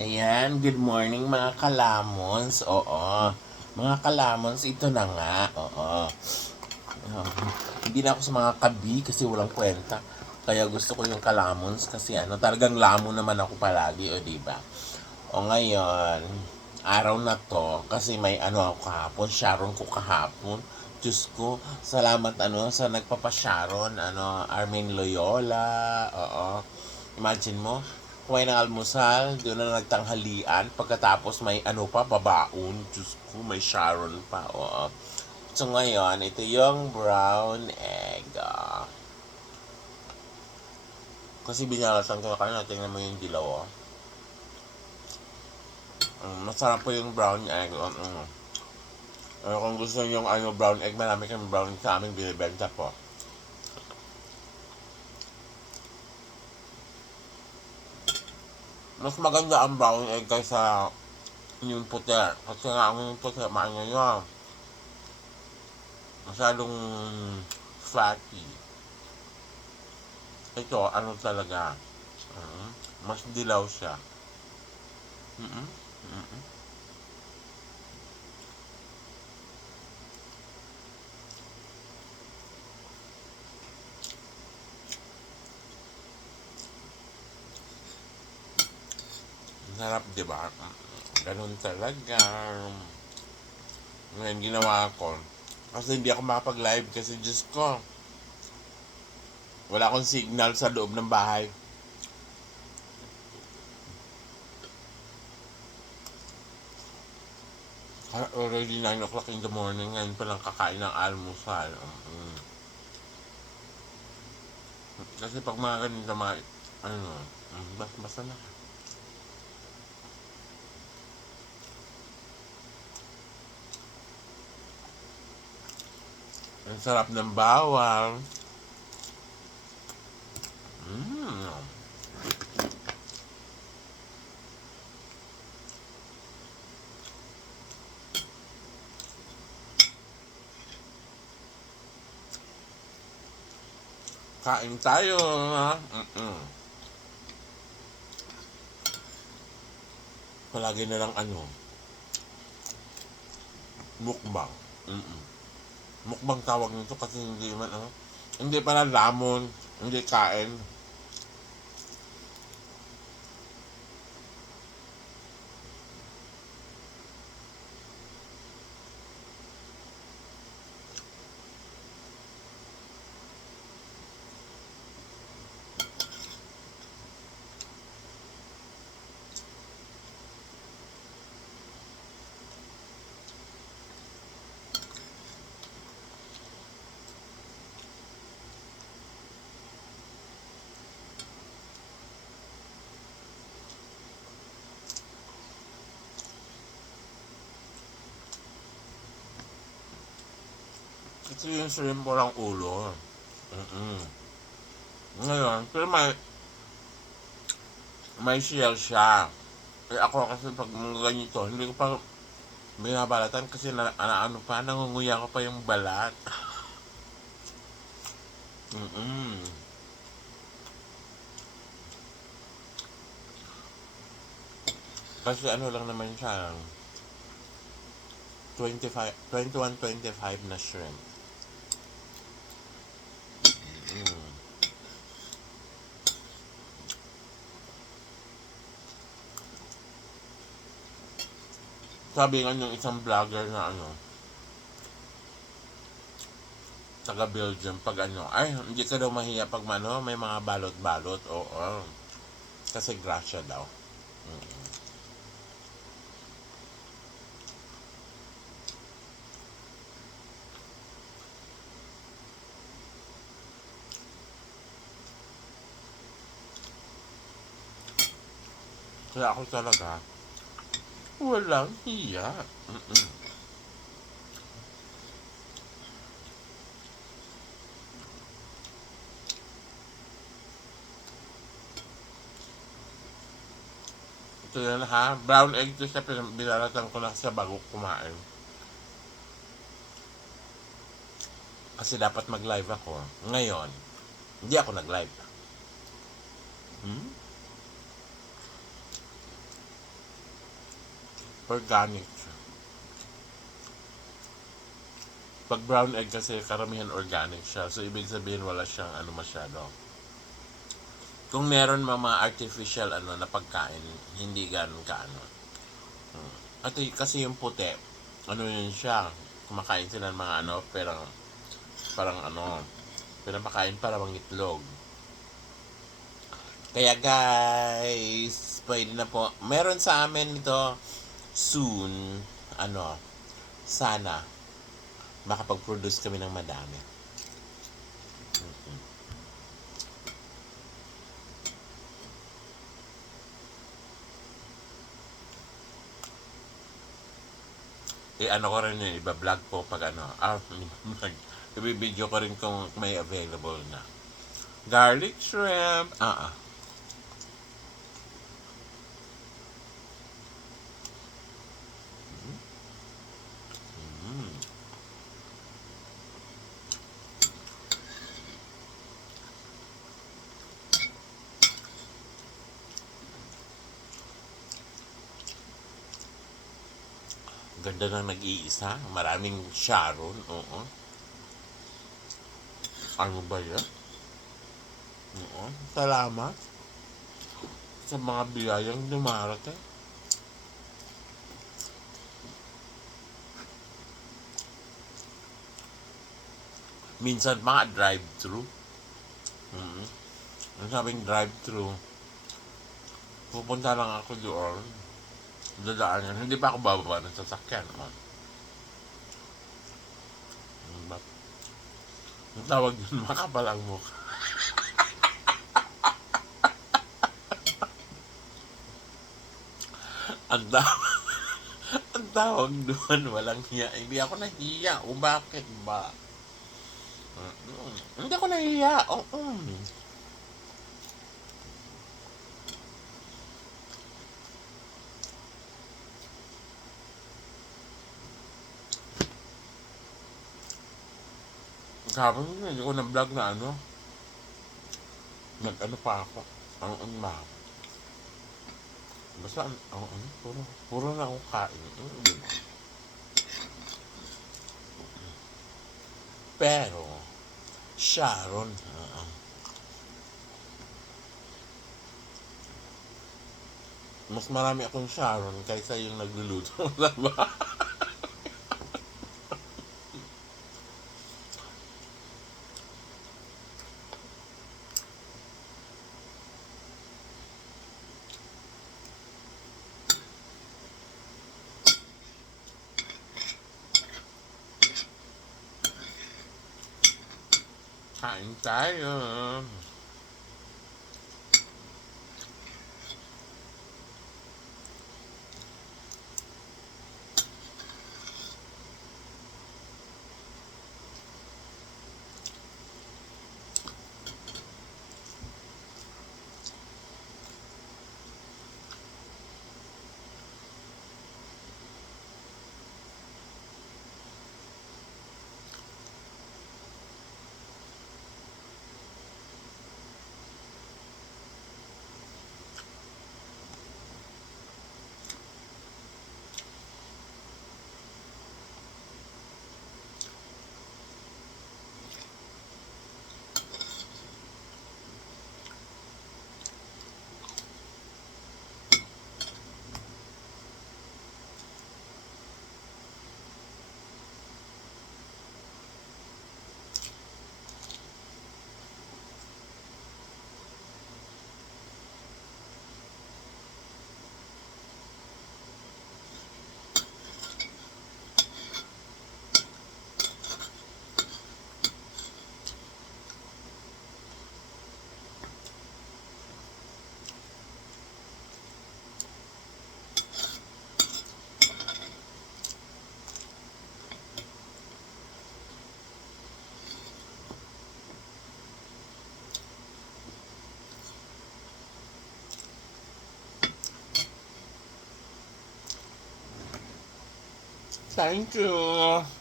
Ayan, good morning mga kalamons. Oo, mga kalamons, ito na nga. Oo. Hindi na ako sa mga kabi kasi walang kwenta. Kaya gusto ko yung kalamons kasi talagang lamon naman ako palagi, o di ba? O ngayon, araw na to kasi may ako kahapon, Sharon ko kahapon. Diyos ko, salamat sa nagpapa-Sharon, Armin Loyola. Oo. Imagine mo, kumain ng almusal, doon na nagtanghalian, pagkatapos may pa, babaon. Diyos ko, may Sharon pa. Oo. So ngayon, ito yung brown egg. Kasi binalatan ko na kanina, tingnan mo yung dilaw. Masarap po yung brown egg. Kung gusto nyo yung brown egg, marami kami brown egg sa aming binibenta po. Mas maganda ang brown egg kaysa yung puti. Kasi nga ang yung puti, maano yun. Masyadong fatty. Ito, talaga. Mas dilaw siya. Mm-mm. Mm-mm. Sarap, di ba? Ganun talaga. Ngayon, ginawa ko. Kasi hindi ako makapag-live kasi Diyos ko, wala akong signal sa loob ng bahay. Already 9 o'clock in the morning, ngayon pa lang kakain ng almusal. Kasi pag mga ganito, mga, basta na. Ang sarap ng bawang. Mm. Kain tayo, ha? Palagi na lang mukbang. Mm-mm. Mukbang tawag nito kasi hindi man hindi pala lamon, hindi kain. Ito yung shrimp walang ulo. Mm-mm. Ngayon, pero may shell siya. Eh ako kasi pag mga ganito, hindi ko pa binabalatan kasi nangunguya ko pa yung balat. Mm-mm. Kasi lang naman siya, 25, 21, 25 na shrimp. Mm. Sabi nga yung isang vlogger na taga Belgium, pag ay, hindi ka daw mahiya pag may mga balot-balot. Oo. Kasi grasya daw. Mm. Kaya ako talaga, walang hiya. Mm-mm. Ito yan ha, brown egg to siya, binalatan ko na sa bago kumain. Kasi dapat mag-live ako. Ngayon, hindi ako nag-live. Hmm? Organic siya. Pag brown egg kasi karamihan organic siya. So ibig sabihin wala siyang ano masyado. Kung meron mga artificial ano na pagkain, hindi ganun kaano. At kasi yung puti, ano yun siya, kumakain sila ng mga ano, parang ano, pinapakain para mga itlog. Kaya guys, pwede na po. Meron sa amin ito soon, ano, sana makapag-produce kami ng madami. Ano ko rin yun, iba-vlog ko pag ano, ibibideo ko rin kung may available na. Garlic shrimp, Ganda ng nag-iisa, maraming Sharon, oo. Ano ba yan? Oo, salamat sa mga biyayang dumarating. Minsan mga drive-thru. Ang sabing drive-thru, pupunta lang ako doon, dadaanan, hindi pa ako bababa ng sasakyan. Ang tawag yun, makapal ang mukha. Ang tawag, ang tawag doon, walang hiya. Hindi ako nahiya. O bakit ba? Hindi ako nahiya. Oo. Kahapon hindi ko na-vlog na ano. Nag-ano pa ako. Ang ba? Basta ang ano, puro na akong kain. Pero, Sharon, mas marami akong Sharon kaysa yung nagluluto. Diba? Kain tayo. Thank you.